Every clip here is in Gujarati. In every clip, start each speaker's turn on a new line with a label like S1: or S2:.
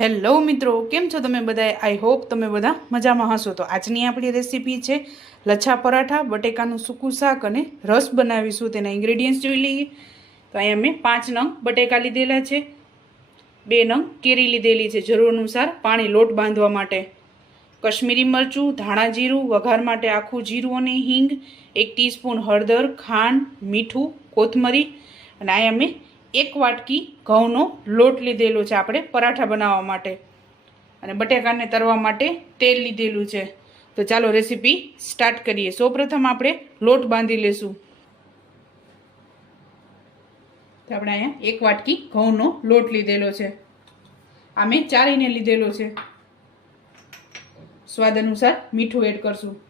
S1: હેલો મિત્રો, કેમ છો તમે બધા આઈ હોપ તમે બધા મજામાં હશો. તો આજની આપણી રેસીપી છે લચ્છા પરાઠા, બટેકાનું સૂકું શાક અને રસ બનાવીશું. તેના ઇન્ગ્રેડિયન્ટ્સ જોઈ લઈએ. તો અહીંયા મેં પાંચ નંગ બટેકા લીધેલા છે. બે નંગ કેરી લીધેલી છે જરૂર અનુસાર પાણી લોટ બાંધવા માટે. કશ્મીરી મરચું, ધાણા જીરું, વઘાર માટે આખું જીરું અને હિંગ, એક ટીસ્પૂન હળદર, ખાંડ, મીઠું, કોથમરી. અને અહીંયા મેં એક વાટકી ઘઉંનો લોટ લીધેલો છે આપણે પરાઠા બનાવવા માટે. અને બટેકાને તરવા માટે તેલ લીધેલું છે. તો ચાલો રેસીપી સ્ટાર્ટ કરીએ. સૌપ્રથમ આપણે લોટ બાંધી લેશું. તો આપણે અહીંયા એક વાટકી ઘઉંનો લોટ લીધેલો છે. આ મેં ચારીને લીધેલો છે. સ્વાદ અનુસાર મીઠું એડ કરશું.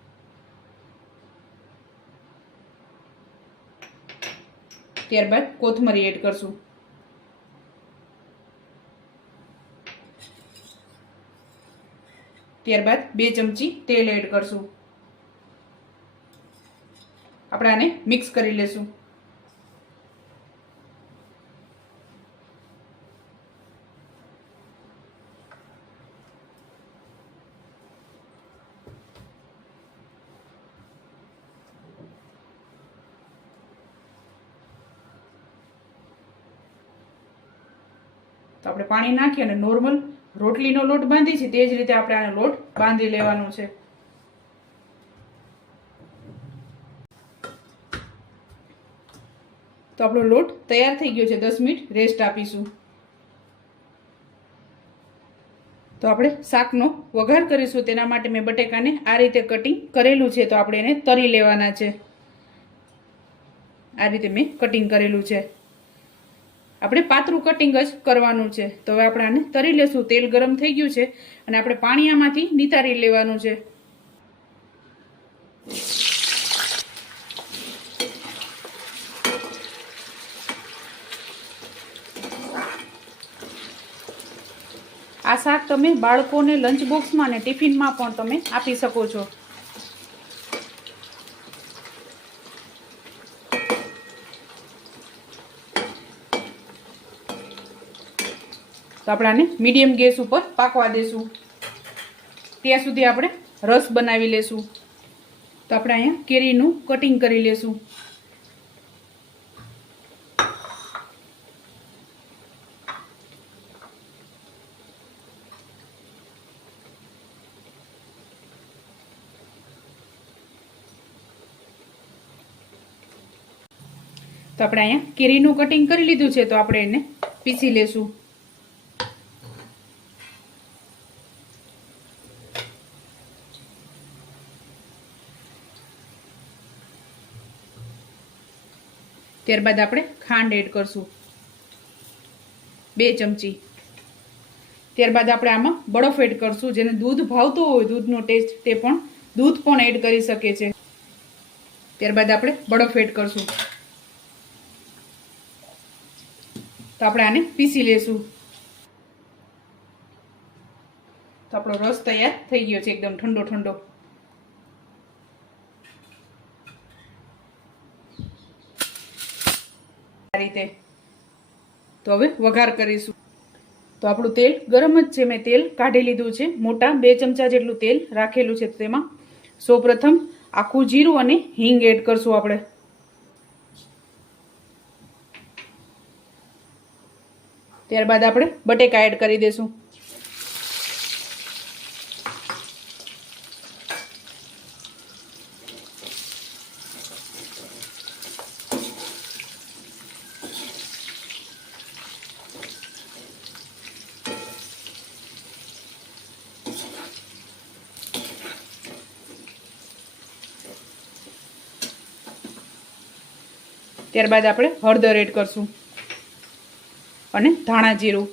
S1: ત્યારબાદ કોથમરી એડ કરશું. ત્યારબાદ બે ચમચી તેલ એડ કરશું. આપણે આને મિક્સ કરી લેશું. તો આપણે પાણી નાખી અને નોર્મલ રોટલીનો લોટ બાંધી છે, તે જ રીતે આપણે આનો લોટ બાંધી લેવાનો છે. તો આપણો લોટ તૈયાર થઈ ગયો છે, દસ મિનિટ રેસ્ટ આપીશું. તો આપણે શાકનો વઘાર કરીશું, તેના માટે મેં બટેકાને આ રીતે કટિંગ કરેલું છે, તો આપણે એને તરી લેવાના છે. આ રીતે મેં કટિંગ કરેલું છે. આપણે પાતળું કટિંગ જ કરવાનું છે. તો હવે આપણે આને તરી લેશું. તેલ ગરમ થઈ ગયું છે અને આપણે પાણી આમાંથી નિતારી લેવાનું છે. આ શાક તમે બાળકોને લંચ બોક્સમાં અને ટિફિનમાં પણ તમે આપી શકો છો. તો મીડિયમ ગેસ ઉપર પાકવા દેશું. ત્યાં સુધી આપણે રસ બનાવી લેશું. તો આપણે અહીંયા કેરીનું કટિંગ કરી લેશું. તો આપણે અહીંયા કેરીનું કટિંગ કરી લીધું છે, તો આપણે એને પીસી લેશું. ત્યારબાદ આપણે ખાંડ એડ કરશું. બે ચમચી. ત્યારબાદ આપણે આમાં બરફ એડ કરશું, જેને દૂધ ભાવતો હોય, દૂધનો ટેસ્ટ તે પણ દૂધ પણ એડ કરી શકે છે. ત્યારબાદ આપણે બરફ એડ કરશું. તો આપણે આને પીસી લેશું. તો આપણો રસ તૈયાર થઈ ગયો છે એકદમ ઠંડો ઠંડો. રીતે. તો હવે વઘાર કરીશું. તો આપણું તેલ ગરમ જ છે. મેં તેલ કાઢી લીધું છે. મોટા બે ચમચા જેટલું તેલ રાખેલું છે તેમાં. સૌપ્રથમ આખું જીરું અને હિંગ એડ કરશું આપણે. ત્યારબાદ આપણે બટેકા એડ કરી દઈશું ત્યારબાદ આપણે હળદર એડ કરશું. અને ધાણા જીરું.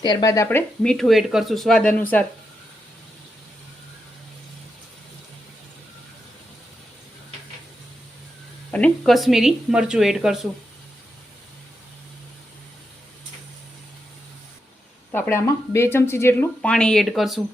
S1: ત્યારબાદ આપણે મીઠું એડ કરશું સ્વાદ અનુસાર. અને કશ્મીરી મરચું એડ કરશું. તો આપણે આમાં બે ચમચી જેટલું પાણી એડ કરશું.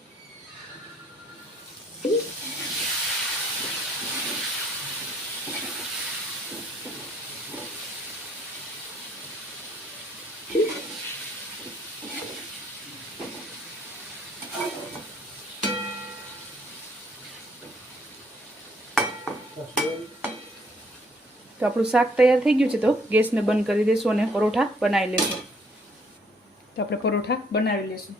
S1: તો આપણું શાક તૈયાર થઈ ગયું છે તો ગેસને બંધ કરી દેશું અને પરોઠા બનાવી લેશું. તો આપણે પરોઠા બનાવી લઈશું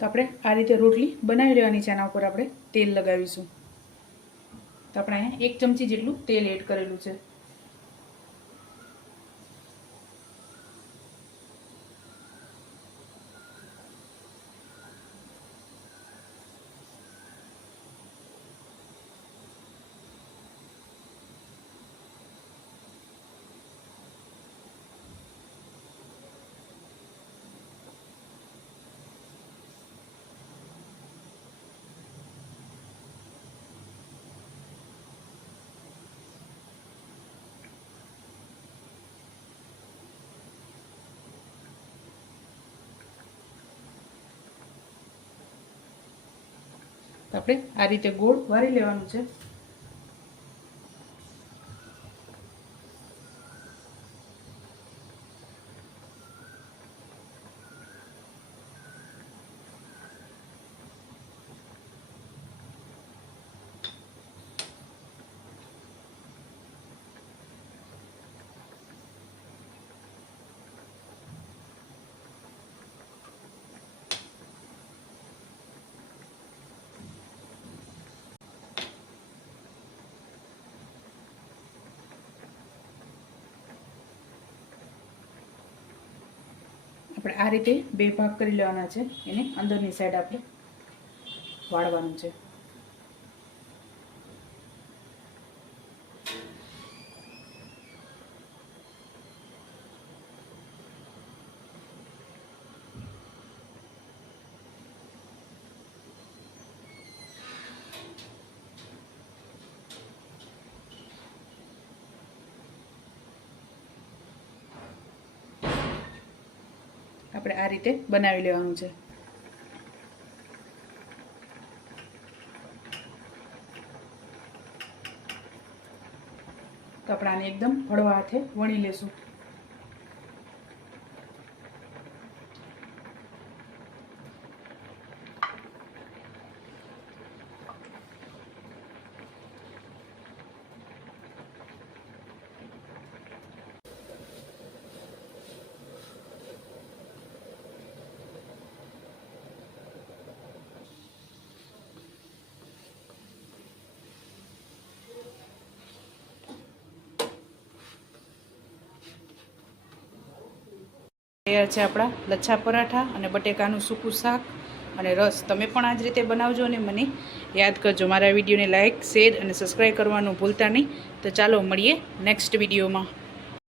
S1: તો આપણે આ રીતે રોટલી બનાવી લેવાની છે આના ઉપર આપણે તેલ લગાવીશું. તો આપણે અહીંયા એક ચમચી જેટલું તેલ એડ કરેલું છે. તો આપણે આ રીતે ગોળ વારી લેવાનું છે. આપણે આ રીતે બે ભાગ કરી લેવાના છે. એને અંદરની સાઈડ આપણે વાળવાનું છે. આપણે આ રીતે બનાવી લેવાનું છે. તો એકદમ હળવા હાથે વણી લેશું. તૈયાર છે આપણા લચ્છા પરાઠા અને બટેકાનું સૂકું શાક અને રસ. તમે પણ આ જ રીતે બનાવજો અને મને યાદ કરજો. મારા વિડીયોને લાઇક શેર અને સબસ્ક્રાઈબ કરવાનું ભૂલતા નહીં. તો ચાલો મળીએ નેક્સ્ટ વિડીયોમાં.